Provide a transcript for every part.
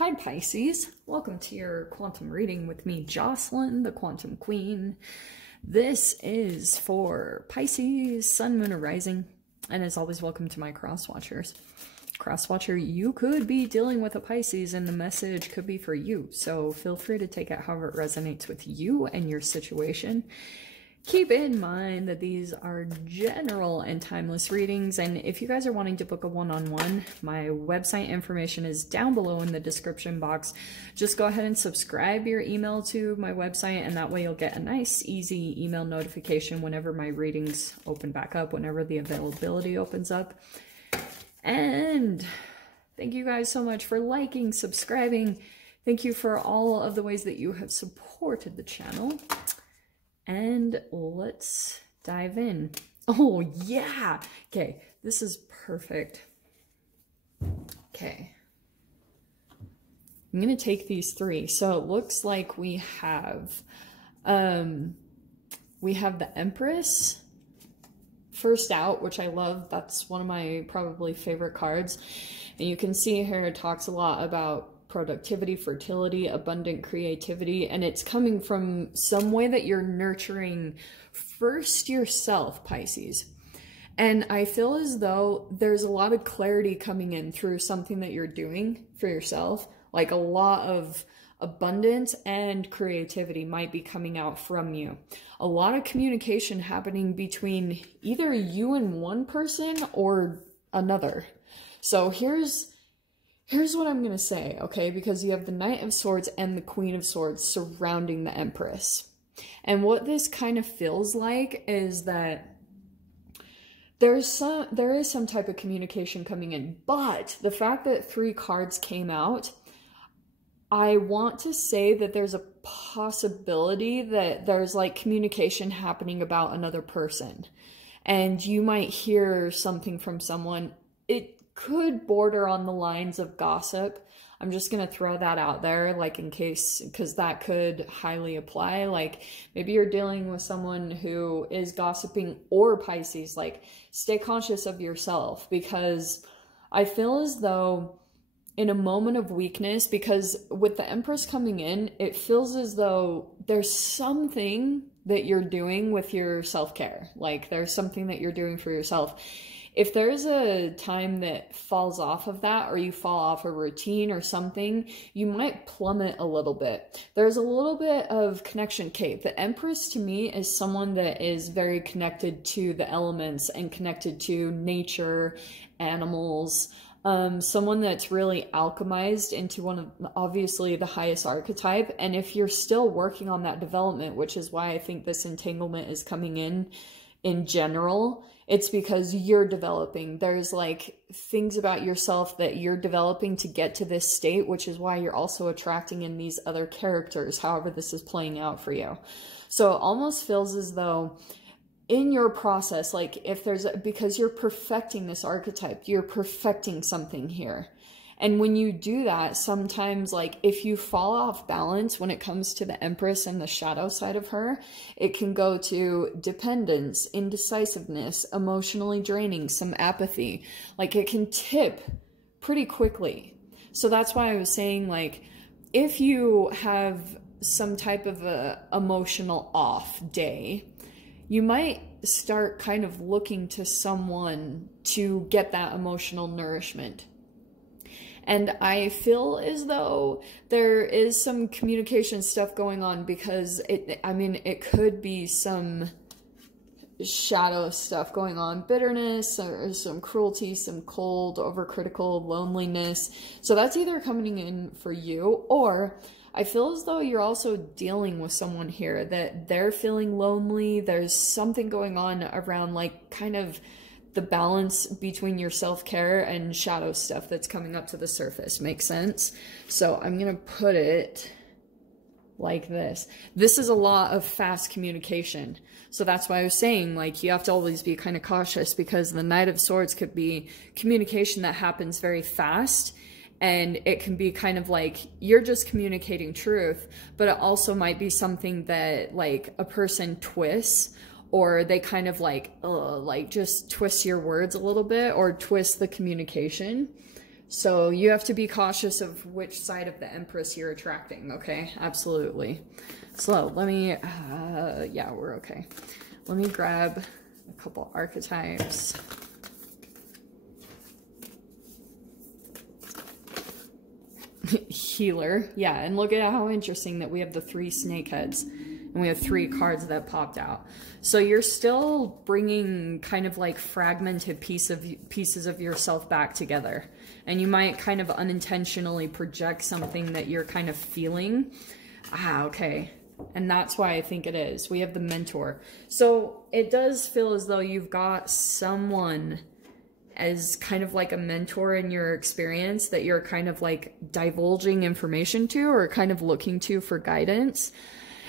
Hi Pisces, welcome to your quantum reading with me, Jocelyn, the Quantum Queen. This is for Pisces, Sun, Moon, or Rising, and as always, welcome to my cross watchers. Cross watcher, you could be dealing with a Pisces and the message could be for you, so feel free to take it however it resonates with you and your situation. Keep in mind that these are general and timeless readings, and if you guys are wanting to book a one-on-one, my website information is down below in the description box. Just go ahead and subscribe your email to my website, and that way you'll get a nice, easy email notification whenever my readings open back up, whenever the availability opens up. And thank you guys so much for liking, subscribing. Thank you for all of the ways that you have supported the channel. And let's dive in. Oh, yeah. Okay, this is perfect. Okay. I'm going to take these three. So it looks like we have the Empress first out, which I love. That's one of my probably favorite cards. And you can see here it talks a lot about productivity, fertility, abundant creativity, and it's coming from some way that you're nurturing first yourself, Pisces. And I feel as though there's a lot of clarity coming in through something that you're doing for yourself, like a lot of abundance and creativity might be coming out from you. A lot of communication happening between either you and one person or another. So here's what I'm going to say, okay? Because you have the Knight of Swords and the Queen of Swords surrounding the Empress. And what this kind of feels like is that there is some type of communication coming in. But the fact that 3 cards came out, I want to say that there's a possibility that there's like communication happening about another person. And you might hear something from someone. It could border on the lines of gossip. I'm just going to throw that out there, like in case, because that could highly apply. Like maybe you're dealing with someone who is gossiping, or Pisces, like stay conscious of yourself, because I feel as though in a moment of weakness, because with the Empress coming in, it feels as though there's something that you're doing with your self-care. Like there's something that you're doing for yourself. If there's a time that falls off of that, or you fall off a routine or something, you might plummet a little bit. There's a little bit of connection. Okay, the Empress to me is someone that is very connected to the elements and connected to nature, animals, someone that's really alchemized into one of, obviously, the highest archetype. And if you're still working on that development, which is why I think this entanglement is coming in general, it's because you're developing. There's like things about yourself that you're developing to get to this state, which is why you're also attracting in these other characters, however this is playing out for you. So it almost feels as though in your process, like if there's, because you're perfecting this archetype, you're perfecting something here. And when you do that, sometimes like if you fall off balance when it comes to the Empress and the shadow side of her, it can go to dependence, indecisiveness, emotionally draining, some apathy. Like it can tip pretty quickly. So that's why I was saying, like, if you have some type of a emotional off day, you might start kind of looking to someone to get that emotional nourishment. And I feel as though there is some communication stuff going on, because it could be some shadow stuff going on, bitterness or some cruelty, some cold, overcritical, loneliness. So that's either coming in for you, or I feel as though you're also dealing with someone here that they're feeling lonely. There's something going on around like kind of the balance between your self-care and shadow stuff that's coming up to the surface. Makes sense? So I'm going to put it like this. This is a lot of fast communication. So that's why I was saying, like, you have to always be kind of cautious, because the Knight of Swords could be communication that happens very fast. And it can be kind of like you're just communicating truth, but it also might be something that like a person twists, or they kind of like just twist your words a little bit, or twist the communication. So you have to be cautious of which side of the Empress you're attracting, okay? Absolutely. So let me, yeah, we're okay. Let me grab a couple archetypes. Healer. Yeah, and look at how interesting that we have the 3 snake heads and we have 3 cards that popped out. So you're still bringing kind of like fragmented pieces of yourself back together, and you might kind of unintentionally project something that you're kind of feeling. Okay. And that's why I think it is. We have the mentor. So it does feel as though you've got someone as kind of like a mentor in your experience that you're kind of like divulging information to or kind of looking to for guidance.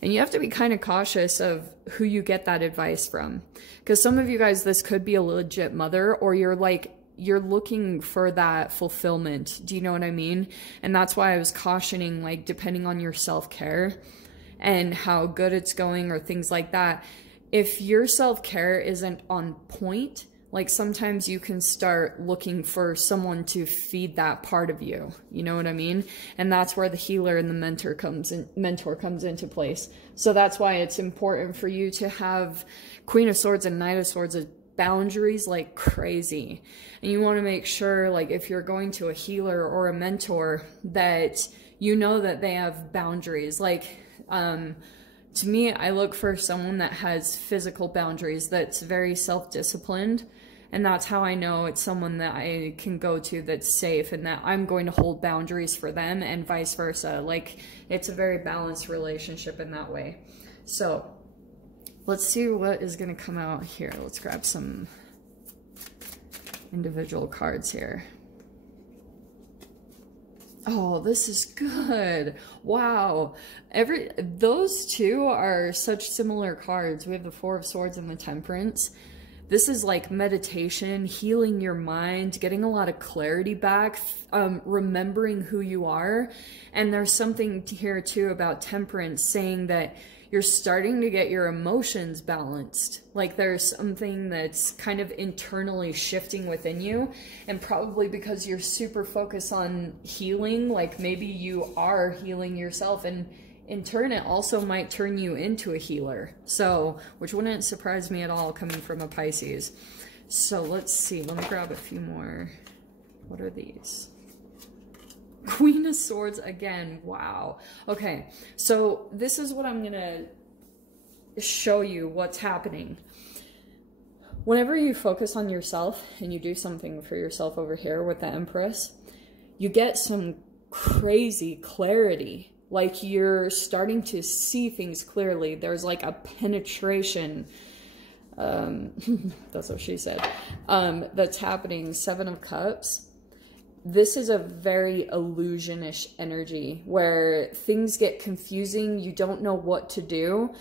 And you have to be kind of cautious of who you get that advice from. Because some of you guys, this could be a legit mother, or you're looking for that fulfillment. Do you know what I mean? And that's why I was cautioning, like, depending on your self-care and how good it's going or things like that. If your self-care isn't on point, like sometimes you can start looking for someone to feed that part of you. You know what I mean? And that's where the healer and the mentor comes into place. So that's why it's important for you to have Queen of Swords and Knight of Swords as boundaries like crazy. And you want to make sure, like, if you're going to a healer or a mentor, that you know that they have boundaries. Like, to me, I look for someone that has physical boundaries, that's very self-disciplined. And that's how I know it's someone that I can go to that's safe and that I'm going to hold boundaries for them, and vice versa. Like, it's a very balanced relationship in that way. So let's see what is going to come out here. Let's grab some individual cards here. Oh, this is good. Wow. Those two are such similar cards. We have the 4 of Swords and the Temperance. This is like meditation, healing your mind, getting a lot of clarity back, remembering who you are. And there's something here too about Temperance, saying that you're starting to get your emotions balanced. Like, there's something that's kind of internally shifting within you, and probably because you're super focused on healing, like maybe you are healing yourself, and in turn it also might turn you into a healer. So, which wouldn't surprise me at all coming from a Pisces. So let's see, let me grab a few more. What are these? Queen of Swords again. Wow. Okay, so this is what I'm gonna show you what's happening. Whenever you focus on yourself and you do something for yourself over here with the Empress, you get some crazy clarity. Like, you're starting to see things clearly. There's like a penetration, that's what she said, that's happening. 7 of Cups. This is a very illusionish energy where things get confusing. You don't know what to do.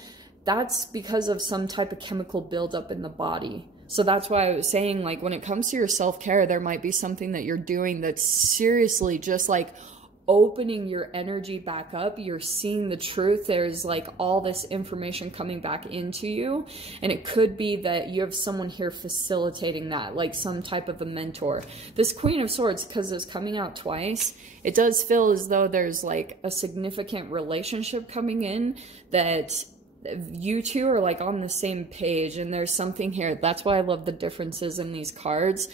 That's because of some type of chemical buildup in the body. So that's why I was saying, like, when it comes to your self-care, there might be something that you're doing that's seriously just like opening your energy back up. You're seeing the truth. There's like all this information coming back into you, and it could be that you have someone here facilitating that, like some type of a mentor. This Queen of Swords, because it's coming out twice, it does feel as though there's like a significant relationship coming in, that you two are like on the same page, and there's something here. That's why I love the differences in these cards.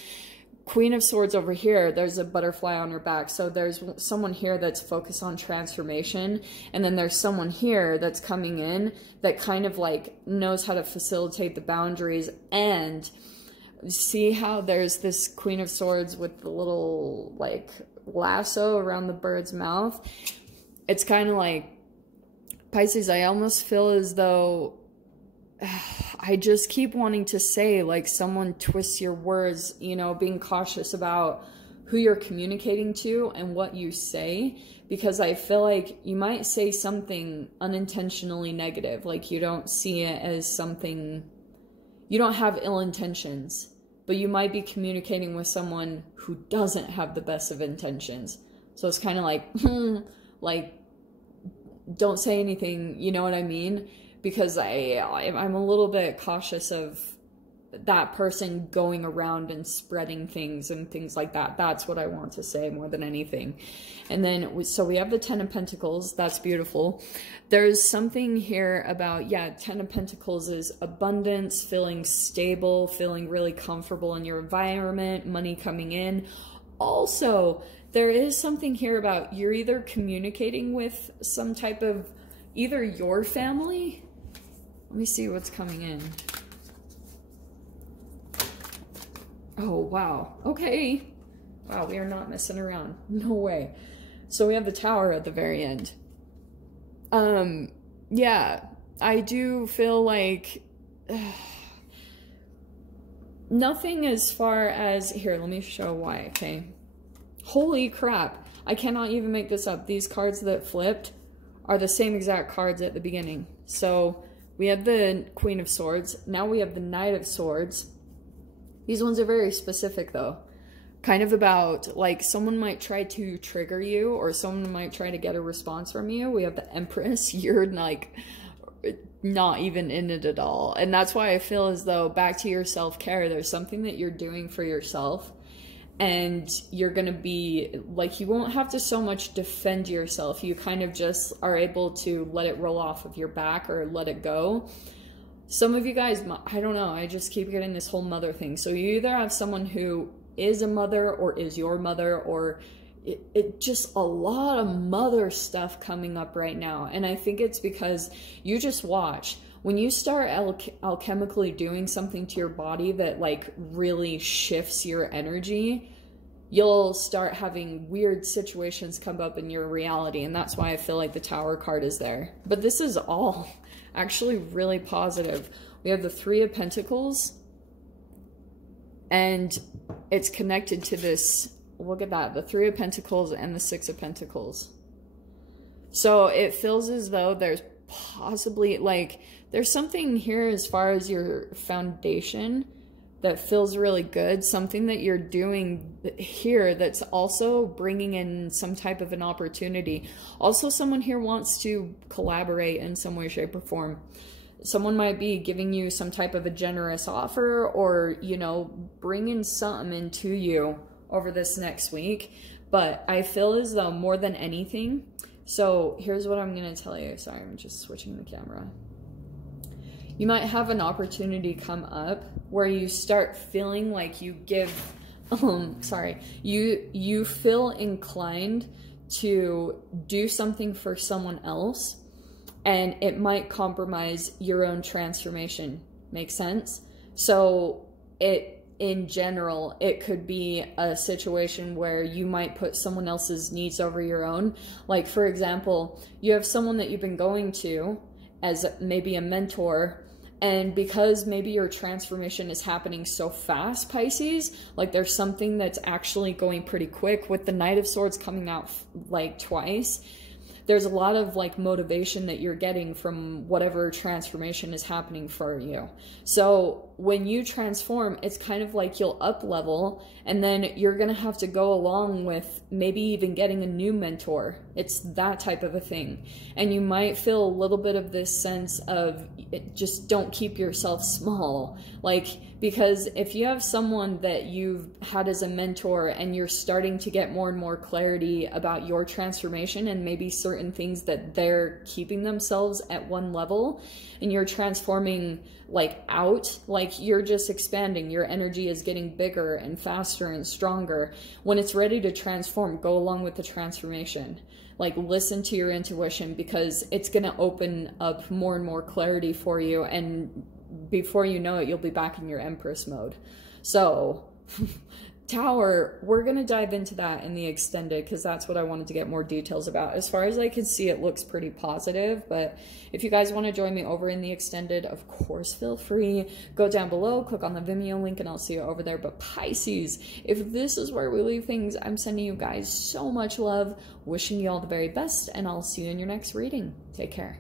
Queen of Swords over here, there's a butterfly on her back. So there's someone here that's focused on transformation. And then there's someone here that's coming in that kind of like knows how to facilitate the boundaries. And see how there's this Queen of Swords with the little like lasso around the bird's mouth. It's kind of like, Pisces, I almost feel as though I just keep wanting to say, like, someone twists your words, you know, being cautious about who you're communicating to and what you say, because I feel like you might say something unintentionally negative, like you don't see it as something, you don't have ill intentions, but you might be communicating with someone who doesn't have the best of intentions. So it's kind of like, like, don't say anything, you know what I mean? Because I'm a little bit cautious of that person going around and spreading things and things like that. That's what I want to say more than anything. And then, so we have the Ten of Pentacles. That's beautiful. There's something here about, yeah, Ten of Pentacles is abundance, feeling stable, feeling really comfortable in your environment, money coming in. Also, there is something here about you're either communicating with some type of, either your family. Let me see what's coming in. Oh, wow. Okay. Wow, we are not messing around. No way. So we have the Tower at the very end. Yeah, I do feel like nothing as far as, here, let me show why, okay? Holy crap. I cannot even make this up. These cards that flipped are the same exact cards at the beginning. So we have the Queen of Swords. Now we have the Knight of Swords. These ones are very specific though. Kind of about like someone might try to trigger you or someone might try to get a response from you. We have the Empress. You're like not even in it at all. And that's why I feel as though back to your self-care, there's something that you're doing for yourself and you're going to be like, you won't have to so much defend yourself. You kind of just are able to let it roll off of your back or let it go. Some of you guys, I don't know, I just keep getting this whole mother thing. So you either have someone who is a mother or is your mother, or it just a lot of mother stuff coming up right now. And I think it's because you just watch. When you start alchemically doing something to your body that like really shifts your energy, you'll start having weird situations come up in your reality. And that's why I feel like the Tower card is there. But this is all actually really positive. We have the Three of Pentacles, and it's connected to this, look at that, the Three of Pentacles and the Six of Pentacles. So it feels as though there's possibly, like, there's something here as far as your foundation that feels really good, something that you're doing here that's also bringing in some type of an opportunity. Also, someone here wants to collaborate in some way, shape, or form. Someone might be giving you some type of a generous offer or, you know, bringing something into you over this next week. But I feel as though more than anything, so here's what I'm going to tell you. Sorry, I'm just switching the camera. You might have an opportunity come up where you start feeling like you give, you feel inclined to do something for someone else, and it might compromise your own transformation. Make sense? So in general, it could be a situation where you might put someone else's needs over your own. Like, for example, you have someone that you've been going to as maybe a mentor, and because maybe your transformation is happening so fast, Pisces, like there's something that's actually going pretty quick with the Knight of Swords coming out like twice. There's a lot of like motivation that you're getting from whatever transformation is happening for you. So when you transform, it's kind of like you'll up level, and then you're going to have to go along with maybe even getting a new mentor. It's that type of a thing. And you might feel a little bit of this sense of just don't keep yourself small. Like, because if you have someone that you've had as a mentor and you're starting to get more and more clarity about your transformation and maybe certain things that they're keeping themselves at one level, and you're transforming like out, like you're just expanding, your energy is getting bigger and faster and stronger. When it's ready to transform, go along with the transformation. Like, listen to your intuition, because it's going to open up more and more clarity for you, and before you know it, you'll be back in your Empress mode. So Tower, we're going to dive into that in the extended, because that's what I wanted to get more details about. As far as I can see, it looks pretty positive, but if you guys want to join me over in the extended, of course, feel free. Go down below, click on the Vimeo link, and I'll see you over there. But Pisces, if this is where we leave things, I'm sending you guys so much love, wishing you all the very best, and I'll see you in your next reading. Take care.